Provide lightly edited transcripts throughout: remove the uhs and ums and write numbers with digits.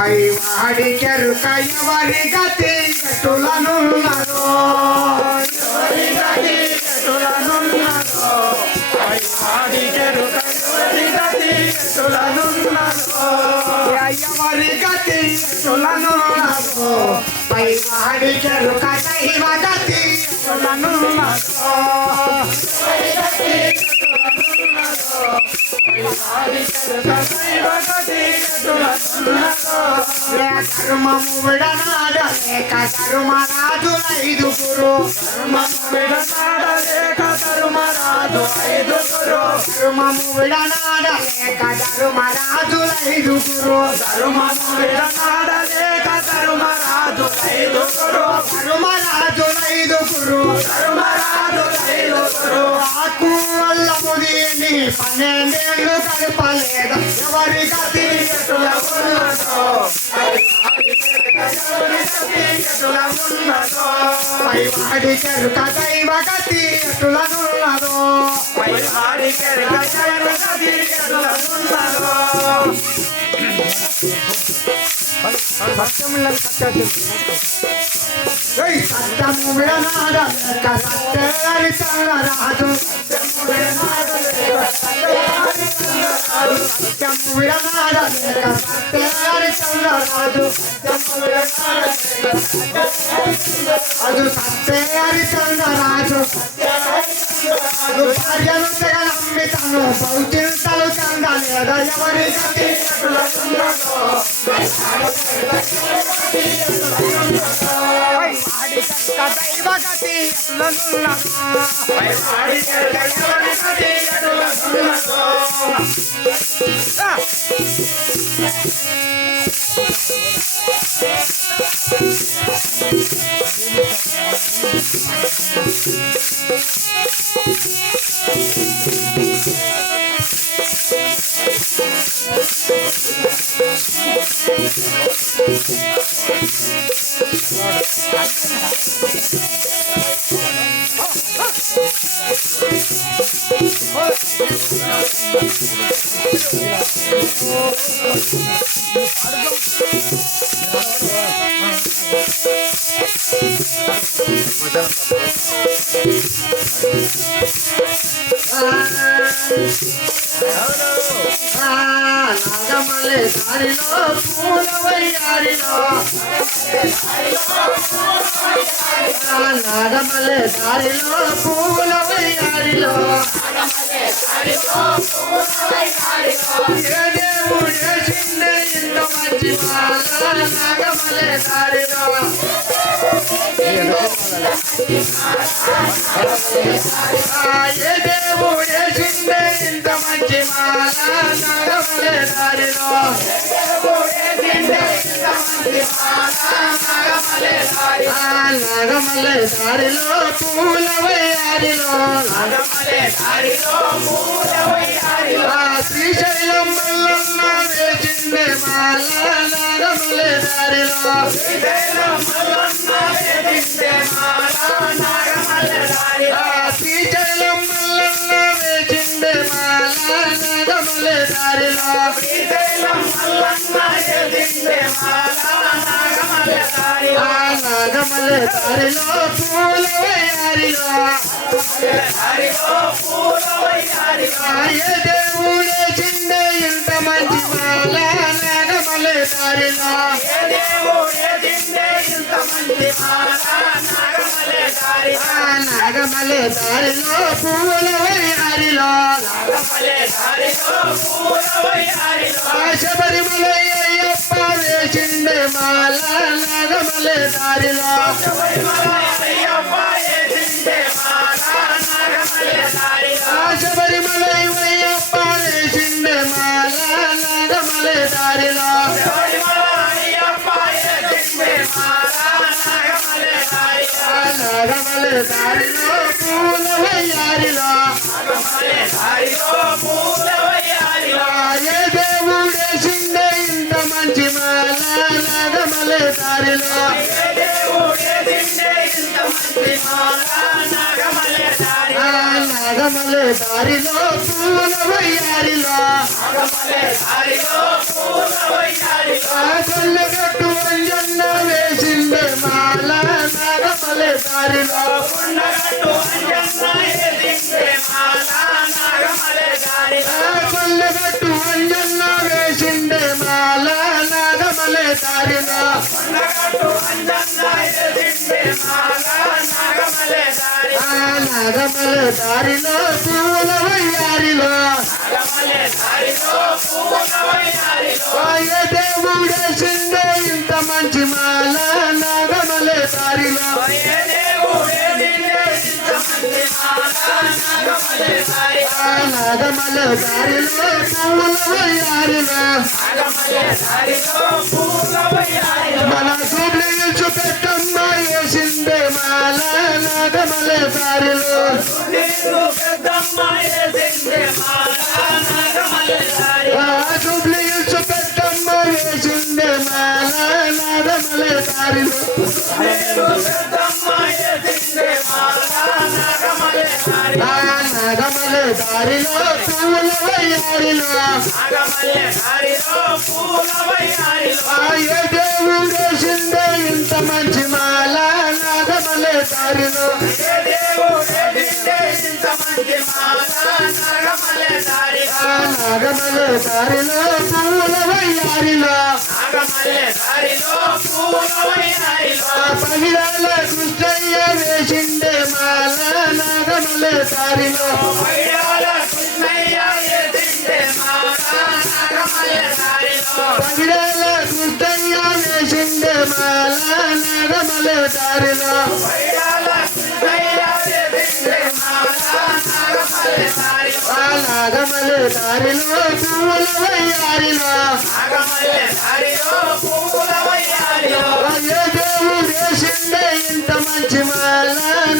పైవాడి కెరుక ఎవరి గతి గట్టులనున్నదో ఎవరి గతి గట్టులనున్నదో పైవాడి కెరుక ఎవరి గతి గట్టులనున్నదో ఎవరి గతి గట్టులనున్నదో పైవాడి కెరుక దైవ గతి గట్టులనున్నదో ధర్మము విడనాడలేక ధర్మరాజులైదుగురు ధర్మము విడనాడలేక ధర్మరాజులైదుగురు ధర్మము విడనాడలేక ధర్మరాజులైదుగురు ధర్మము విడనాడలేక ధర్మరాజులైదుగురు ధర్మరాజులైదుగురు ధర్మరాజులైదుగురు ఆకు వల్ల ముదిని 12 ఏళ్ళు గడపలేదా ఎవరి గతి ఎటులా ఉన్నదో పైవాడి కెరుక దైవ గతి ఎటులనున్నదో పైవాడి కెరుక దైవ గతి ఎటులనున్నదో సత్యము విడనాడలేక సత్యారి చంద్రరాజు సత్యము విడనాడలేక సత్యారి చంద్రరాజు సత్యము విడనాడలేక సత్యారి చంద్రరాజు భార్యను తెగనమ్మి తను బౌచింతలు చెందలేద ఎవరి గతి దైవ గతి నాగమల్లె దారిలో పూల వయ్యారిలో నాగమల్లె దారిలో పూల వయ్యారిలో ఏ దేవుడు చేసిండే ఇంత మంచి మాల నాగమల్లె దారిలో ఏ దేవుడు చేసిండే ఇంత మంచి మాల నాగమల్లె దారిలో నాగమల్లె దారిలో పూల వయ్యారిలో శ్రీశైలం మల్లన్న వేసిండే మాల నాగమల్లె దారిలో శ్రీశైలం మల్లన్న వేసిండే మాల నాగమల్లె దారిలో నాగమల్లె దారిలో పూల వయ్యారిలో ఏ దేవుడే చిండే ఇంత మంచి మాల నాగమల్లె దారిలో నాగమల్లె దారిలో పూల వయ్యారిలో శబరిమల అయ్యప్ప వేసిండే మాల నాగమల్లె దారిలో శబరిమల అయ్యప్ప వేసిండే మాల నాగమల్లె దారిలో నాగమల్లె దారిలో పూల వయ్యారిలో ఏ దేవుడే చిండే ఇంత మంచి మాల నాగమల్లె దారిలో నాగమల్లె దారిలో పూల వయ్యారిలో కొల్ల దారిలో కొండగట్టు అంజన్న వేసిండే మాల నాగమలే దారిలో కొండగట్టు అంజన్న వేసిండే మాల నాగమలే దారిలో కొండగట్టు అంజన్న వేసిండే మాల నాగమలే దారిలో నాగమలే దారిలో పూల వయ్యారిలో నాగమలే దారిలో పూల వయ్యారిలో ఏ దేవుడేసిండే ఇంత మంచి మాల నాగమలే దారిలో ఏ దేవుడే నిన్నే ఇంతమంది మాల నాగమలే దారిలో నాగమలే దారిలో పూల వయ్యారిలో నాగమలే దారిలో పూల వయ్యారిలో మన సూర్యుచు పెట్టమ్మ వేసిందే మాల నాగమలే దారిలో నీకు పెద్దమ్మ వేసిండే మాల నాగమలే దారిలో సూర్యుచు పెట్టమ్మ వేసిందే మాల నాగమలే దారిలో నీకు పెద్దమ్మ వేసిండే మాల నాగమలే దారిలో నాగమలే దారిలో పూల వయ్యారిలో నాగమలే దారిలో పూల వయ్యారిలో ఏ దేవుడేసిందే ఇంత మంచి మాల నాగమలే దారిలో ఏ దేవుడే నిన్నే ఇంతమంది మాల నాగమలే దారిలో నాగమలే దారిలో పూల వయ్యారిలో నాగమలే దారిలో పూల వయ్యారిలో పగిడాల కృష్ణయ్య వేసిండే మాల నాగమలే దారిలో వైడాల కృష్ణయ్య వేసిండే మాల నాగమలే దారిలో పగిడాల కృష్ణయ్య వేసిండే మాల నాగమలే దారిలో వైడాల కృష్ణయ్య వేసిండే మాల నాగమలే దారిలో నాగమలే దారిలో పూల వయ్యారిలో నాగమలే దారిలో పూల వయ్యారిలో ఏ దేవుడేసిండే ఇంత మంచి మాల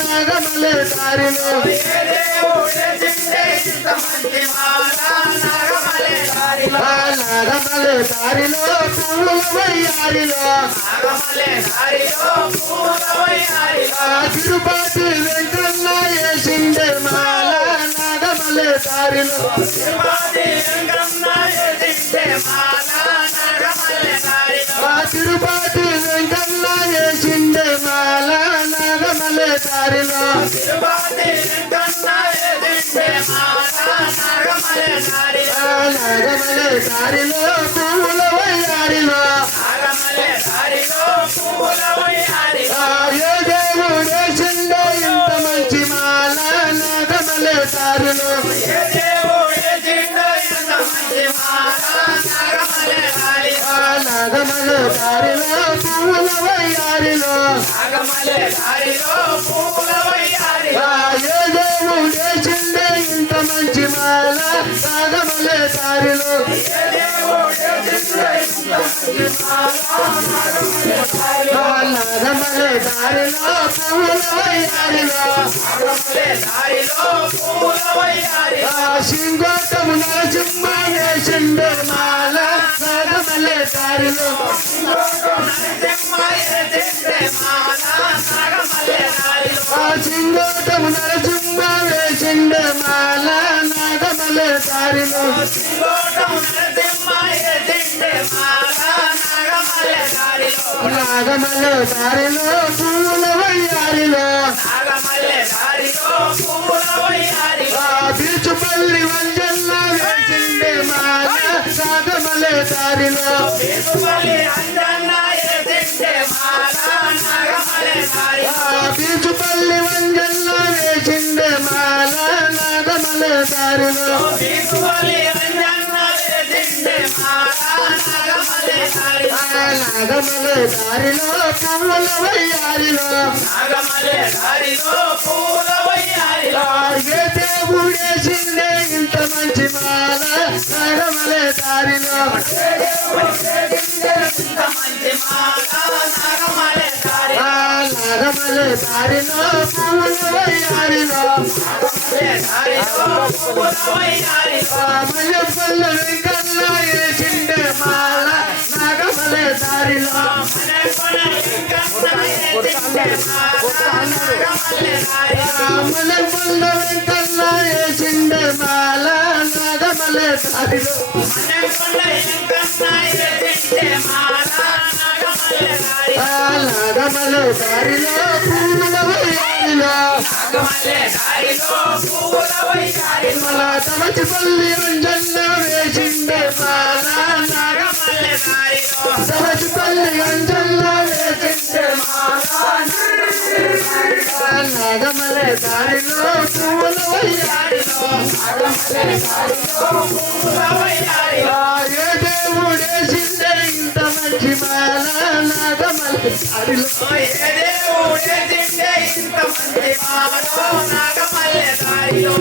నాగమలే దారిలో ఏ దేవుడే నిన్నే ఇంతమంది మాల నాగమలే దారిలో నాగమలే దారిలో పూల వయ్యారిలో నాగమలే దారిలో పూల వయ్యారిలో తిరుపతి వెంకన్న వేసిండే మాల నాగమలే దారిలో తిరుపతి వెంకన్న వేసిండే మాల నాగమలే దారిలో తిరుపతి వెంకన్న వేసిండే మాల నాగమలే దారిలో తిరుపతి వెంకన్న వేసిండే మాల నాగమలే దారిలో నాగమలే దారిలో పూల వయ్యారిలో నాగమలే దారిలో పూల వయ్యారిలో ఏ దేవుడేసిండే ఇంత మంచి మాల నాగమలే దారిలో ఏ దేవుడే నిన్నే ఇంతమంది మాల నాగమలే దారిలో నాగమలే దారిలో పూల వయ్యారిలో నాగమలే దారిలో పూల వయ్యారిలో ఏ దేవుడేసిండే ఇంత మంచి మాల నాగమలే దారిలో ఏ దేవుడే నిన్నే ఇంతమంది మాల నాగమలే దారిలో నాగమలే దారిలో పూల వయ్యారిలో నాగమలే దారిలో పూల వయ్యారిలో సింగోటము నరసింహ వేసిండే మాల నాగమలే దారిలో నరసింహ వేసిండే మాల నాగమలే దారిలో సింగోటము నరసింహ వేసిండే మాల నాగమలే దారిలో సింగోటం నరసింహ వేసిండే మాల నాగమలే దారిలో నాగమలే దారిలో పూల వయ్యారిలో నాగమలే దారిలో పూల వయ్యారిలో బీచుపల్లి వంజల్ల వేసిండే మాల నాగమలే దారిలో బీచుపల్లి అంజన్న వేసిండే మాల నాగమలే దారిలో బీచుపల్లి వంజల్ల వేసిండే మాల నాగమలే దారిలో బీచుపల్లి అంజన్న వేసిండే మాల నాగమలే దారిలో నాగమలే దారిలో పూల వయ్యారిలో నాగమలే దారిలో పూల వయ్యారిలో ఏ దేవుడేసిండే ఇంత మంచి మాల నాగమలే దారిలో ఇంతమంది మాల నాగమలే దారిలో నాగమలే దారిలో పూల వయ్యారిలో నాగమలే దారిలో పూల వయ్యారిలో మల్లెపల్ల వెంకన్న వేసిండే మాల నాగమలే దారిలో మనే పనే వెంకన్న వేసిండే మాల నాగమలే దారిలో మల్లెపల్ల వెంకన్న వేసిండే మాల నాగమలే దారిలో మనే పనే వెంకన్న వేసిండే మాల నాగమలే దారిలో నాగమల్లి దారిలో పూల వయ్యారిలో నాగమల్లె దారిలో పువ్వుల వయ్యారిలో మన తమచిపల్లి అంజన్న వేసిండే మాల నాగమల్లె దారిలో తమచిపల్లి అంజన్న వేసిండే నాగమల్లి దారిలో పూల వయ్యారిలో పువ్వుల వయ్యారిలో ఏ దేవుడేసిండే ఇంత మంచి మాల నాగమల్లి దారిలో ఏ దేవుడే తిండే ఇంత మంచి మాలో నాగమల్లె దారిలో